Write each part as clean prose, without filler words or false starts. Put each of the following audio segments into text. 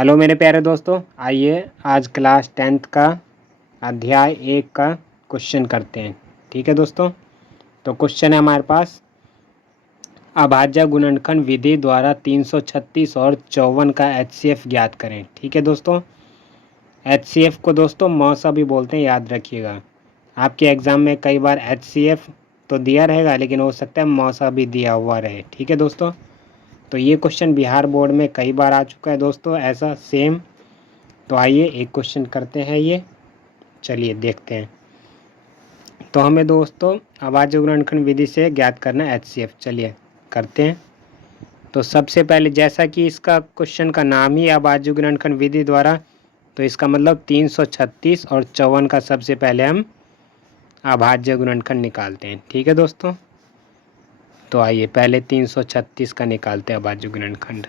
Hello मेरे प्यारे दोस्तों, आइए आज क्लास 10th का अध्याय 1 का क्वेश्चन करते हैं। ठीक है दोस्तों, तो क्वेश्चन है हमारे पास अभाज्य गुणनखंड विधि द्वारा 336 और 54 का HCF ज्ञात करें। ठीक है दोस्तों, HCF को दोस्तों मौसा भी बोलते हैं, याद रखिएगा। आपके एग्ज़ाम में कई बार HCF तो दिया रहेगा, लेकिन हो सकता है मौसा भी दिया हुआ रहे। ठीक है दोस्तों, तो ये क्वेश्चन बिहार बोर्ड में कई बार आ चुका है दोस्तों, ऐसा सेम। तो आइए एक क्वेश्चन करते हैं, ये चलिए देखते हैं। तो हमें दोस्तों अभाज्य गुणनखंड विधि से ज्ञात करना है HCF। चलिए करते हैं। तो सबसे पहले जैसा कि इसका क्वेश्चन का नाम ही अभाज्य गुणनखंड विधि द्वारा, तो इसका मतलब 336 और 54 का सबसे पहले हम अभाज्य गुणनखंड निकालते हैं। ठीक है दोस्तों, तो आइए पहले 336 का निकालते हैं अभाज्य गुणनखंड।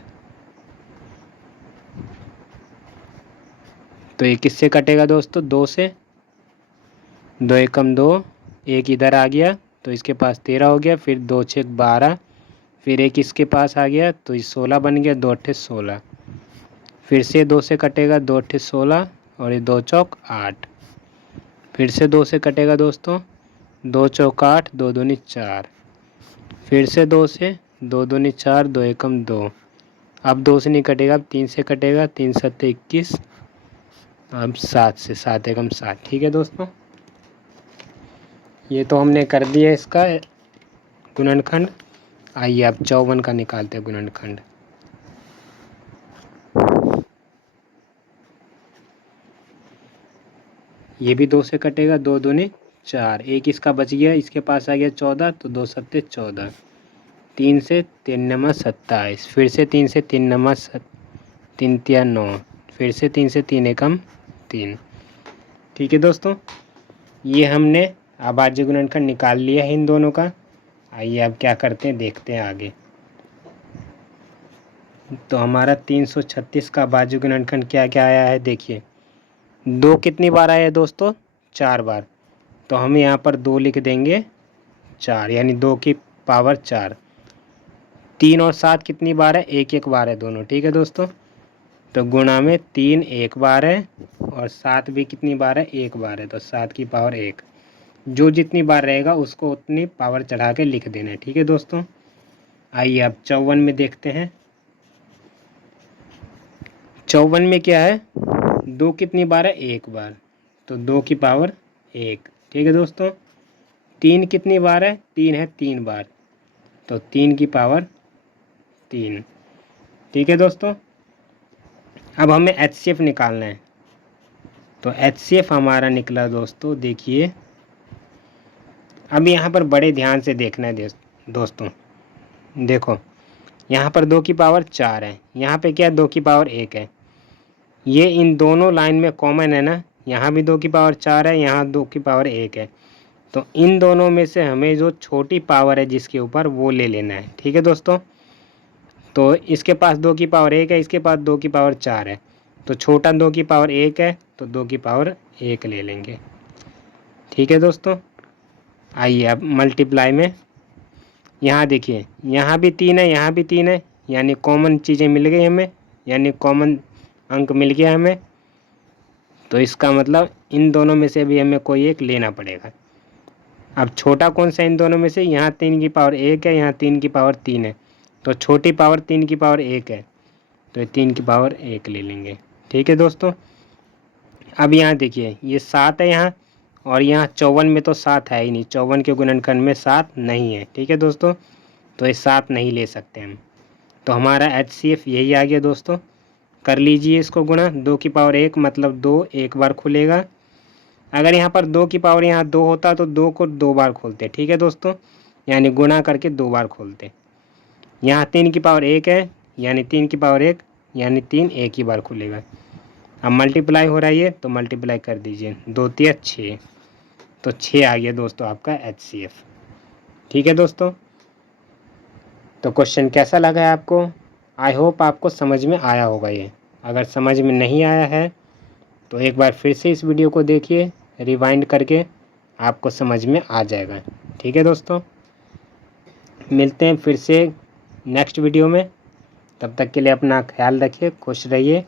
तो ये किससे कटेगा दोस्तों? 2 से। 2 एकम 2, एक इधर आ गया तो इसके पास 13 हो गया, फिर 2 छेक 12, फिर एक इसके पास आ गया तो ये 16 बन गया, 2 अट्ठे 16। फिर से 2 से कटेगा, 2 अट्ठे 16 और ये 2 चौक 8। फिर से 2 से कटेगा दोस्तों, 2 चौक 8, 2 दूनी 4। फिर से 2 से, 2 दूनी 4, 2 एकम 2। अब 2 से नहीं कटेगा, अब 3 से कटेगा, 3 सत्ते 21, अब 7 से, 7 एकम 7। ठीक है दोस्तों, ये तो हमने कर दिया इसका गुणनखंड। आइए अब 54 का निकालते हैं गुणनखंड। ये भी 2 से कटेगा, 2 दूनी 4, एक इसका बच गया, इसके पास आ गया 14, तो 2 सत्ते 14। 3 से 3 नमा 27, फिर से 3 से 3 नमा 3 तिया 9, फिर से 3 से 3 एकम 3। ठीक है दोस्तों, ये हमने अभाज्य गुणनखंड निकाल लिया है इन दोनों का। आइए अब क्या करते हैं, देखते हैं आगे। तो हमारा 336 का अभाज्य गुणनखंड क्या क्या आया है, देखिए। 2 कितनी बार आया है दोस्तों? 4 बार। तो हम यहाँ पर 2 लिख देंगे 4, यानी 2 की पावर 4। 3 और 7 कितनी बार है? 1 बार है दोनों। ठीक है दोस्तों, तो गुणा में 3 1 बार है और 7 भी कितनी बार है? 1 बार है, तो 7 की पावर 1। जो जितनी बार रहेगा उसको उतनी पावर चढ़ा के लिख देना है। ठीक है दोस्तों, आइए अब 54 में देखते हैं। 54 में क्या है? 2 कितनी बार है? 1 बार, तो 2 की पावर 1। ठीक है दोस्तों, 3 कितनी बार है? 3 है 3 बार, तो 3 की पावर 3। ठीक है दोस्तों, अब हमें HCF निकालना है। तो HCF हमारा निकला दोस्तों, देखिए। अब यहाँ पर बड़े ध्यान से देखना है दोस्तों। देखो, यहाँ पर 2 की पावर 4 है, यहाँ पे क्या 2 की पावर 1 है। ये इन दोनों लाइन में कॉमन है ना, यहाँ भी 2 की पावर 4 है, यहाँ 2 की पावर 1 है। तो इन दोनों में से हमें जो छोटी पावर है जिसके ऊपर, वो ले लेना है। ठीक है दोस्तों, तो इसके पास 2 की पावर 1 है, इसके पास 2 की पावर 4 है, तो छोटा 2 की पावर 1 है, तो 2 की पावर 1 ले लेंगे। ठीक है दोस्तों, आइए अब मल्टीप्लाई में, यहाँ देखिए, यहाँ भी 3 है, यहाँ भी 3 है, यानी कॉमन चीज़ें मिल गई हमें, यानी कॉमन अंक मिल गया हमें। तो इसका मतलब इन दोनों में से भी हमें कोई एक लेना पड़ेगा। अब छोटा कौन सा इन दोनों में से? यहाँ 3 की पावर 1 है, यहाँ 3 की पावर 3 है, तो छोटी पावर 3 की पावर 1 है, तो ये 3 की पावर 1 ले लेंगे। ठीक है दोस्तों, अब यहाँ देखिए, ये 7 है यहाँ, और यहाँ 54 में तो 7 है ही नहीं, 54 के गुणनखंड में 7 नहीं है। ठीक है दोस्तों, तो ये 7 नहीं ले सकते हम, तो हमारा HCF यही आ गया दोस्तों। कर लीजिए इसको गुणा, 2 की पावर 1 मतलब 2 एक बार खुलेगा। अगर यहाँ पर 2 की पावर यहाँ 2 होता तो 2 को 2 बार खोलते। ठीक है दोस्तों, यानी गुणा करके 2 बार खोलते। यहाँ 3 की पावर 1 है, यानी 3 की पावर 1, यानी 3 एक ही बार खुलेगा। अब मल्टीप्लाई हो रहा है ये, तो मल्टीप्लाई कर दीजिए, 2 तिया 6, तो 6 आ गया दोस्तों आपका HCF। ठीक है दोस्तों, तो क्वेश्चन कैसा लगा है आपको? आई होप आपको समझ में आया होगा ये। अगर समझ में नहीं आया है तो एक बार फिर से इस वीडियो को देखिए, रिवाइंड करके, आपको समझ में आ जाएगा। ठीक है दोस्तों, मिलते हैं फिर से नेक्स्ट वीडियो में। तब तक के लिए अपना ख्याल रखिए, खुश रहिए।